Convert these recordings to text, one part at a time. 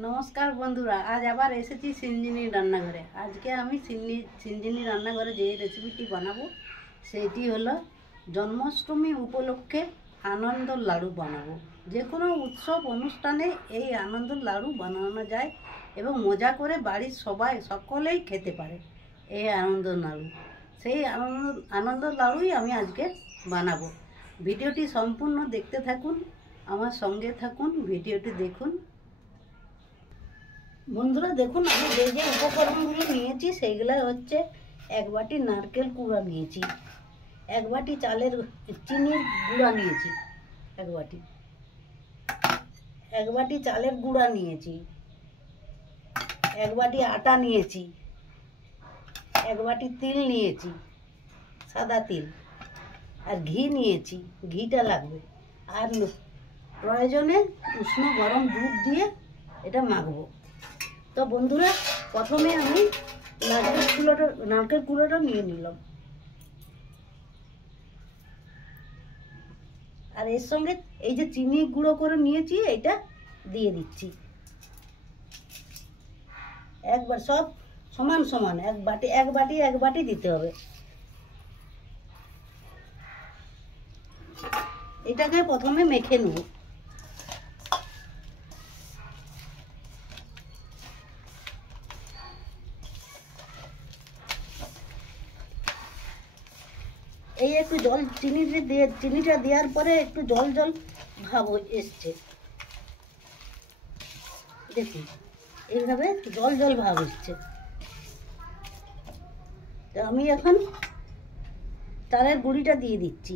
নমস্কার বন্ধুরা, আজ আবার এসেছি সিঞ্জিনি রান্নাঘরে। আজকে আমি সিঞ্জিনি রান্নাঘরে যে রেসিপিটি বানাবো সেটি হলো জন্মাষ্টমী উপলক্ষে আনন্দর লাড়ু বানাবো। যে কোনো উৎসব অনুষ্ঠানে এই আনন্দর লাড়ু বানানো যায় এবং মজা করে বাড়ির সকলেই খেতে পারে এই আনন্দর লাড়ু। সেই আনন্দর লাড়ুই আমি আজকে বানাবো। ভিডিওটি সম্পূর্ণ দেখতে থাকুন, আমার সঙ্গে থাকুন, ভিডিওটি দেখুন। বন্ধুরা দেখুন, আমি যে যে উপকরণগুলো নিয়েছি সেইগুলো হচ্ছে: এক বাটি নারকেল কুড়া নিয়েছি, এক বাটি চিনির গুঁড়া নিয়েছি, এক বাটি চালের গুঁড়া নিয়েছি, এক বাটি আটা নিয়েছি, এক বাটি তিল নিয়েছি, সাদা তিল, আর ঘি নিয়েছি, ঘিটা লাগবে, আর প্রয়োজনে উষ্ণ গরম দুধ দিয়ে এটা মাখবো। তো বন্ধুরা, প্রথমে আমি নারকেল কুড়োটা নিয়ে নিলাম, আর এর সঙ্গে এই যে চিনি গুঁড়ো করে নিয়েছি এটা দিয়ে দিচ্ছি। একবার সব সমান সমান এক বাটি দিতে হবে। এটাকে প্রথমে মেখে নেব। এই একটু জল চিনিটা দেওয়ার পরে একটু জল জল ভাব এসছে, দেখুন এইভাবে জল জল ভাব এসছে। তো আমি এখন চালের গুঁড়িটা দিয়ে দিচ্ছি।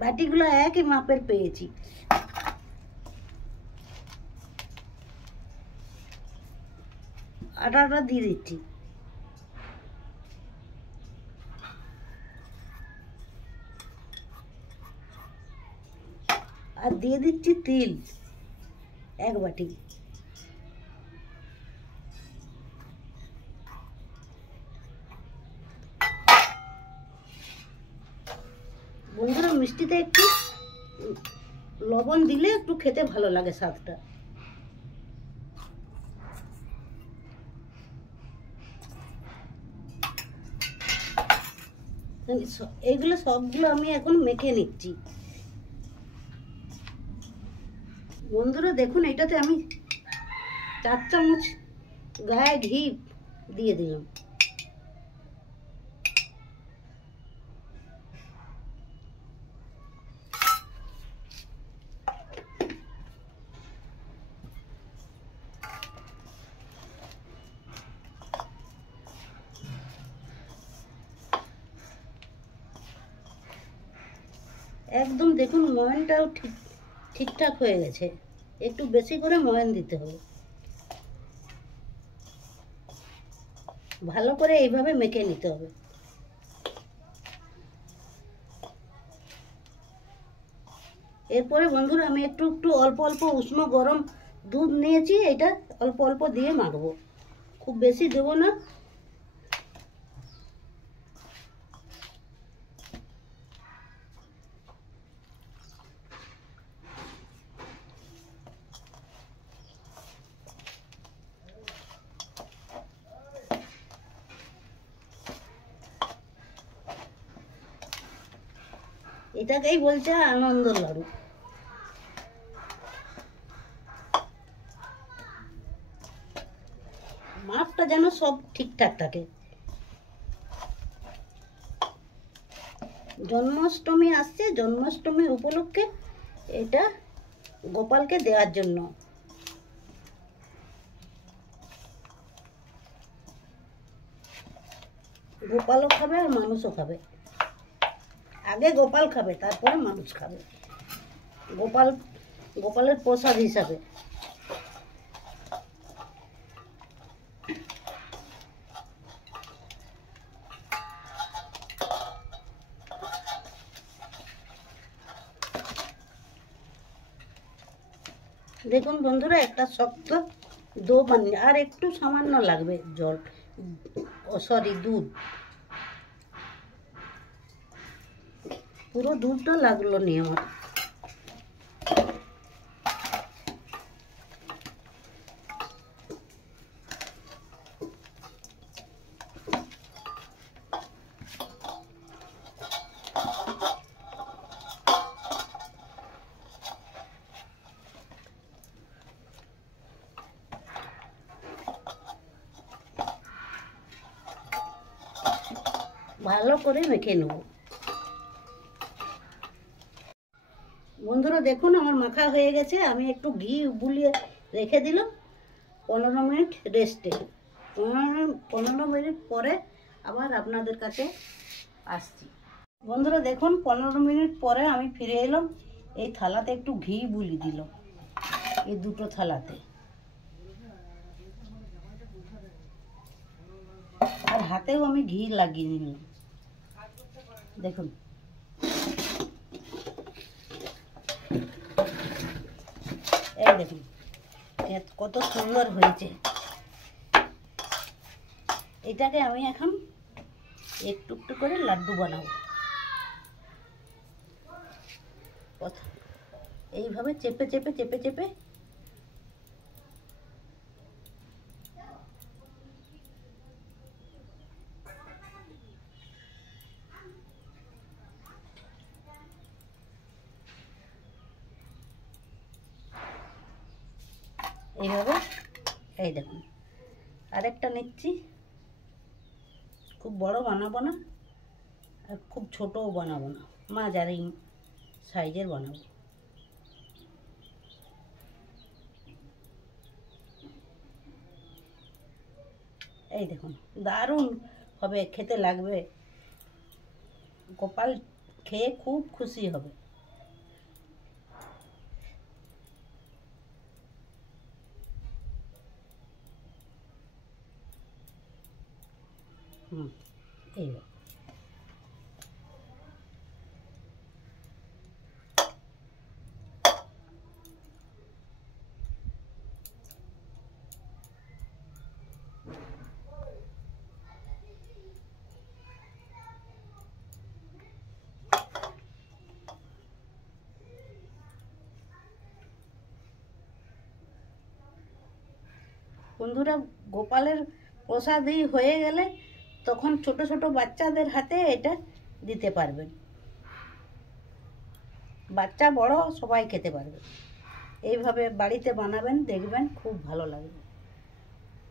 বাটিগুলো একই মাপের পেয়েছি। আটাটা দিয়ে দিচ্ছি, আর দিয়ে দিচ্ছি তিল এক বাটি। বন্ধুরা, মিষ্টিতে একটু লবণ দিলে একটু খেতে ভালো লাগে স্বাদটা। এইগুলো সবগুলো আমি এখন মেখে নিচ্ছি। বন্ধুরা দেখুন, এটাতে আমি 4 চামচ গায়ে ঘি দিয়ে দিলাম। একদম দেখুন, ময়ানটাও ঠিকঠাক হয়ে গেছে। একটু বেশি করে ময়ান দিতে হবে। ভালো করে এইভাবে মেখে নিতে হবে। এরপরে বন্ধুরা, আমি একটু অল্প অল্প উষ্ণ গরম দুধ নিয়েছি, এটা অল্প অল্প দিয়ে মাখবো, খুব বেশি দেবো না। এটাকেই বলছে আনন্দ লাড়ু। মাপটা যেন সব ঠিকঠাক থাকে। জন্মাষ্টমী আসছে, জন্মাষ্টমী উপলক্ষে এটা গোপালকে দেওয়ার জন্য। গোপালও খাবে আর মানুষও খাবে। আগে গোপাল খাবে, তারপরে মানুষ খাবে। গোপালের প্রসাদ হিসাবে। দেখুন বন্ধুরা, একটা শক্ত দো বানিয়ে, আর একটু সামান্য লাগবে দুধ। পুরো দুধটা লাগলো নি আমার। ভালো করে মেখে নেব। বন্ধুরা দেখুন আমার মাখা হয়ে গেছে। আমি একটু ঘি বুলিয়ে রেখে দিলাম 15 মিনিট রেস্টে। 15 মিনিট পরে আবার আপনাদের কাছে আসছি। বন্ধুরা দেখুন 15 মিনিট পরে আমি ফিরে এলাম। এই থালাতে একটু ঘি বুলি দিল, এই দুটো থালাতে, আর হাতেও আমি ঘি লাগিয়ে নিলাম। দেখুন এই দেখুন কত সুন্দর হয়েছে। এটাকে আমি এখন একটু একটু করে লাড্ডু বানাবো। এইভাবে চেপে চেপে চেপে চেপে এইভাবে, এই দেখুন আরেকটা নিচ্ছি। খুব বড় বানাবো না আর খুব ছোটও বানাবো না, মাঝারি সাইজের বানাবো। এই দেখুন দারুণ হবে, খেতে লাগবে। গোপাল খেয়ে খুব খুশি হবে। এই বন্ধুরা গোপালের প্রসাদই হয়ে গেলে তখন ছোট ছোট বাচ্চাদের হাতে এটা দিতে পারবেন। বাচ্চা বড় সবাই খেতে পারবে। এইভাবে বাড়িতে বানাবেন, দেখবেন খুব ভালো লাগবে,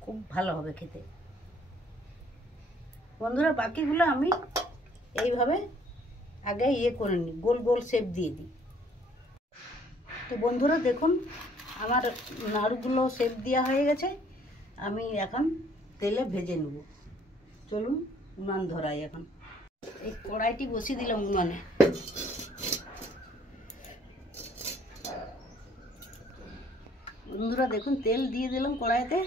খুব ভালো হবে খেতে। বন্ধুরা বাকিগুলো আমি এইভাবে আগে করে নিই, গোল গোল শেপ দিয়ে দিই। তো বন্ধুরা দেখুন আমার নাড়ুগুলো শেপ দেওয়া হয়ে গেছে। আমি এখন তেলে ভেজে নেব। চলুন উনান ধরাই। এখন এই কড়াইটি বসিয়ে দিলাম উনানে। বন্ধুরা দেখুন তেল দিয়ে দিলাম কড়াইতে।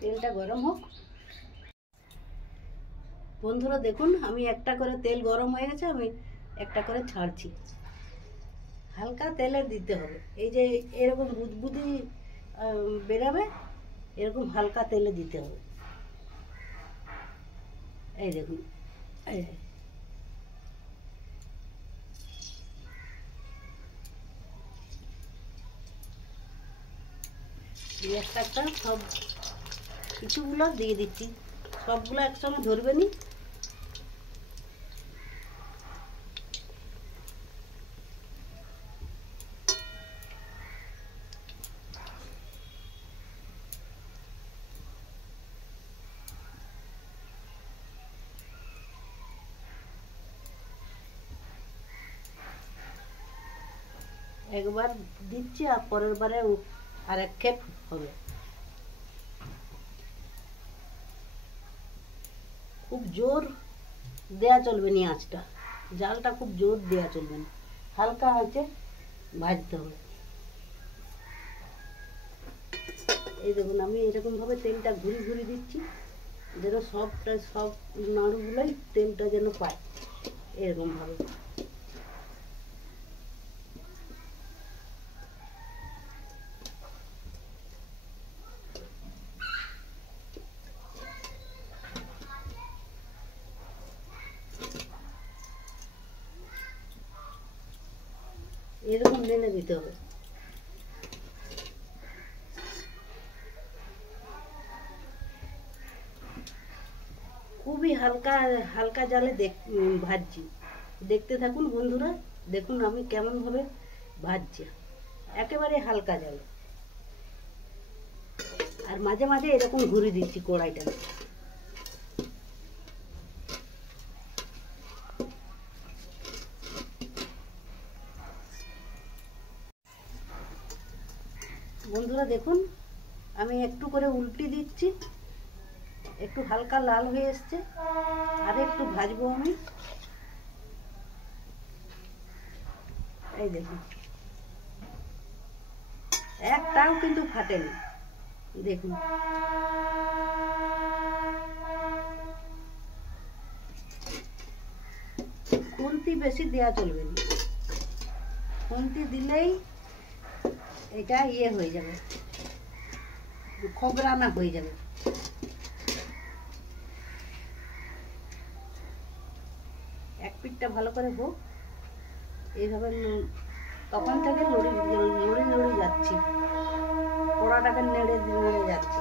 তেলটা গরম হোক। বন্ধুরা দেখুন আমি একটা করে তেল গরম হয়ে গেছে, আমি একটা করে ছাড়ছি। হালকা তেলে দিতে হবে, এই যে এরকম বুদবুদি বেরাবে, এরকম হালকা তেলে দিতে হবে। এই দেখুন একটা একটা সব কিছুগুলো দিয়ে দিচ্ছি, সবগুলো একসঙ্গে ধরবে নি। একবার দিচ্ছি আর পরের বারে আর এক খেপ হবে। খুব জোর দেয়া চলবে না আঁচটা, জালটা খুব জোর দেয়া চলবে না, হালকা আঁচে ভাজতে হবে। এই দেখুন আমি এরকম ভাবে তেলটা ঘুরি ঘুরি দিচ্ছি, যেন সব নাড়ুগুলোই তেলটা যেন পায়, এরকম ভাবে। এরকম নেড়ে দিতে হবে। খুবই হালকা হালকা জালে ভাজছি। দেখতে থাকুন বন্ধুরা, দেখুন আমি কেমন ভাবে ভাজছি, একেবারে হালকা জালে। আর মাঝে মাঝে এরকম ঘুরে দিচ্ছি কড়াইটা। বন্ধুরা দেখুন, আমি একটু করে উল্টে দিচ্ছি, একটু হালকা লাল হয়ে এসছে, আর একটু ভাজবো আমি। এই দেখুন, একটাও কিন্তু ফাটেনি। দেখুন, খুন্তি বেশি দেওয়া চলবে না, খুন্তি দিলেই এটা হয়ে যাবে, খবরানা হয়ে যাবে। এক পিঠটা ভালো করে হোক, এইভাবে তখন থেকে লড়ে যাচ্ছি, কড়াটাকে নেড়ে যাচ্ছি।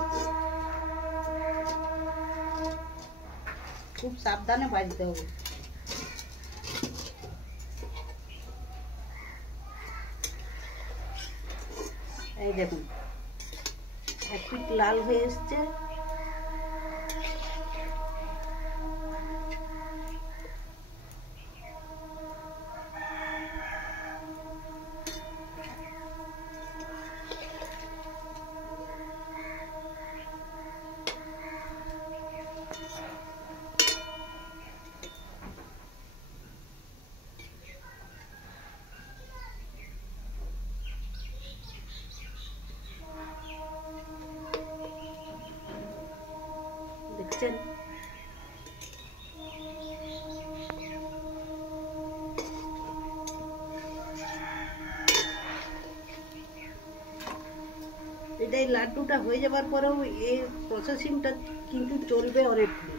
খুব সাবধানে ভাজতে হবে। এই দেখুন, এক পিঠ লাল হয়ে এসছে। দেখছেন, এটাই লাড্ডুটা হয়ে যাবার পরেও এর প্রসেসিংটা কিন্তু চলবে অনেকক্ষণ,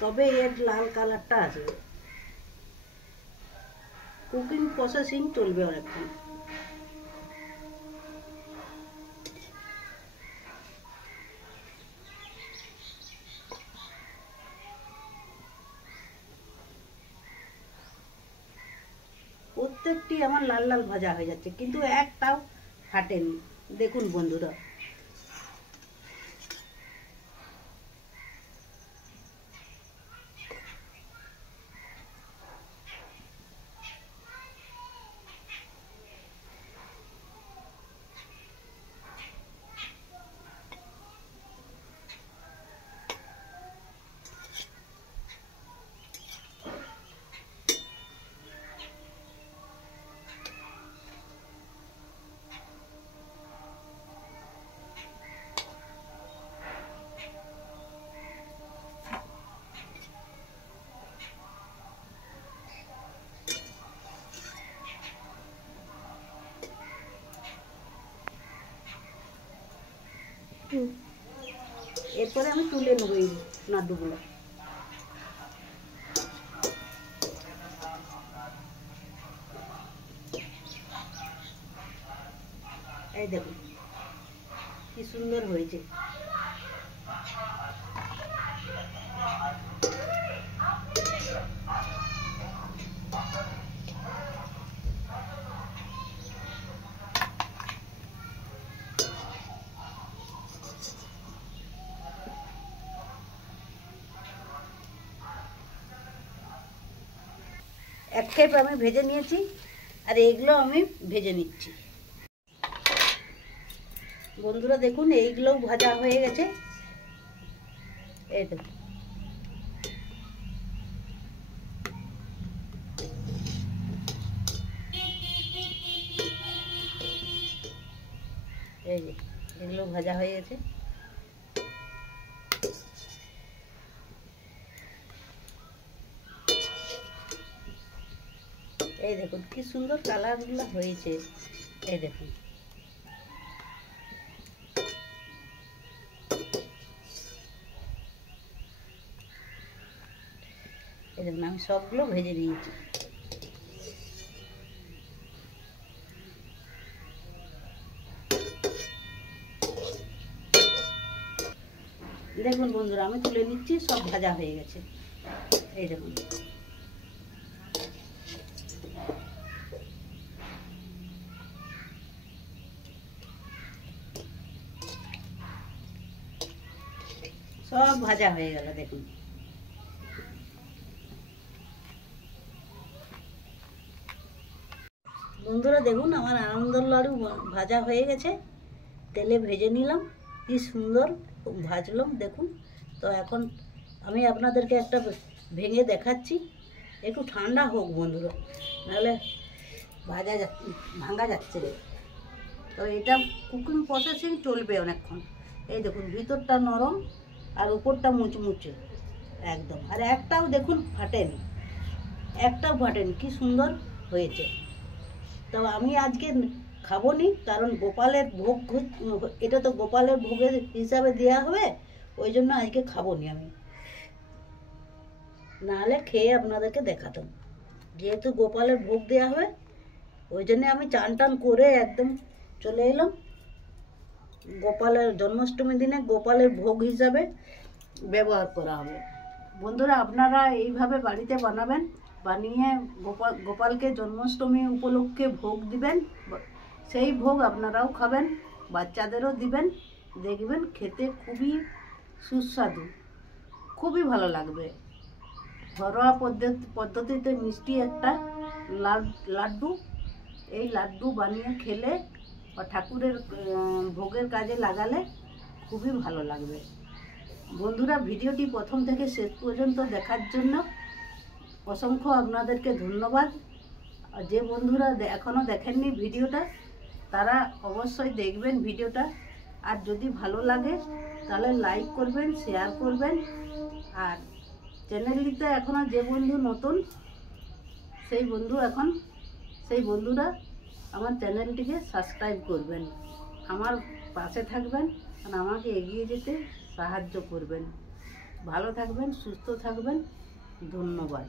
তবে এর লাল কালারটা আসবে। কুকিং প্রসেসিং চলবে অনেকক্ষণ। প্রত্যেকটি আমার লাল লাল ভাজা হয়ে যাচ্ছে, কিন্তু একটাও ফাটেনি। দেখুন বন্ধুরা, এরপরে আমি তুলে নেবো এই লাড্ডুগুলো। এই দেখুন কি সুন্দর হয়েছে। এক খেপ আমি ভেজে নিয়েছি, আর এইগুলো আমি ভেজে নিচ্ছি। বন্ধুরা দেখুন, এইগুলোও ভাজা হয়ে গেছে। এই দেখুন, এই যে এগুলো ভাজা হয়ে গেছে। এই দেখুন কি সুন্দর কালারগুলো হয়েছে। এই দেখুন, এই দেখুন আমি সবগুলো ভেজে নিয়েছি। দেখুন বন্ধুরা, আমি তুলে নিচ্ছি, সব ভাজা হয়ে গেছে। এই দেখুন, সব ভাজা হয়ে গেল দেখুন। বন্ধুরা দেখুন আমার আনন্দর লাড়ু ভাজা হয়ে গেছে, তেলে ভেজে নিলাম, কি সুন্দর ভাজলাম দেখুন। তো এখন আমি আপনাদেরকে একটা ভেঙে দেখাচ্ছি, একটু ঠান্ডা হোক বন্ধুরা, নাহলে ভাঙা যাচ্ছে। তো এটা কুকিং প্রসেসিং চলবে অনেকক্ষণ। এই দেখুন ভিতরটা নরম আর উপরটা মুচমুচে একদম, আর একটাও দেখুন ফাটেনি, একটাও ফাটেনি, কি সুন্দর হয়েছে। তো আমি আজকে খাবো নি, কারণ গোপালের ভোগ, এটা তো গোপালের ভোগের হিসাবে দেওয়া হবে, ওই জন্য আজকে খাবো নি আমি, নাহলে খেয়ে আপনাদেরকে দেখাতাম। যেহেতু গোপালের ভোগ দেওয়া হবে ওই জন্য আমি চান টান করে একদম চলে এলাম। গোপালের জন্মাষ্টমী দিনে গোপালের ভোগ হিসাবে ব্যবহার করা হবে। বন্ধুরা আপনারা এইভাবে বাড়িতে বানাবেন, বানিয়ে গোপালকে জন্মাষ্টমী উপলক্ষে ভোগ দিবেন, সেই ভোগ আপনারাও খাবেন, বাচ্চাদেরও দিবেন, দেখবেন খেতে খুবই সুস্বাদু, খুবই ভালো লাগবে। ঘরোয়া পদ্ধতিতে মিষ্টি একটা লাড্ডু, এই লাড্ডু বানিয়ে খেলে বা ঠাকুরের ভোগের কাজে লাগালে খুবই ভালো লাগবে। বন্ধুরা ভিডিওটি প্রথম থেকে শেষ পর্যন্ত দেখার জন্য অসংখ্য আপনাদেরকে ধন্যবাদ। আর যে বন্ধুরা এখনও দেখেননি ভিডিওটা, তারা অবশ্যই দেখবেন ভিডিওটা, আর যদি ভালো লাগে তাহলে লাইক করবেন, শেয়ার করবেন। আর চ্যানেলটিতে এখনও যে বন্ধু নতুন সেই বন্ধুরা আমার চ্যানেলটিকে সাবস্ক্রাইব করবেন, আমার পাশে থাকবেন আর আমাকে এগিয়ে যেতে সাহায্য করবেন। ভালো থাকবেন, সুস্থ থাকবেন, ধন্যবাদ।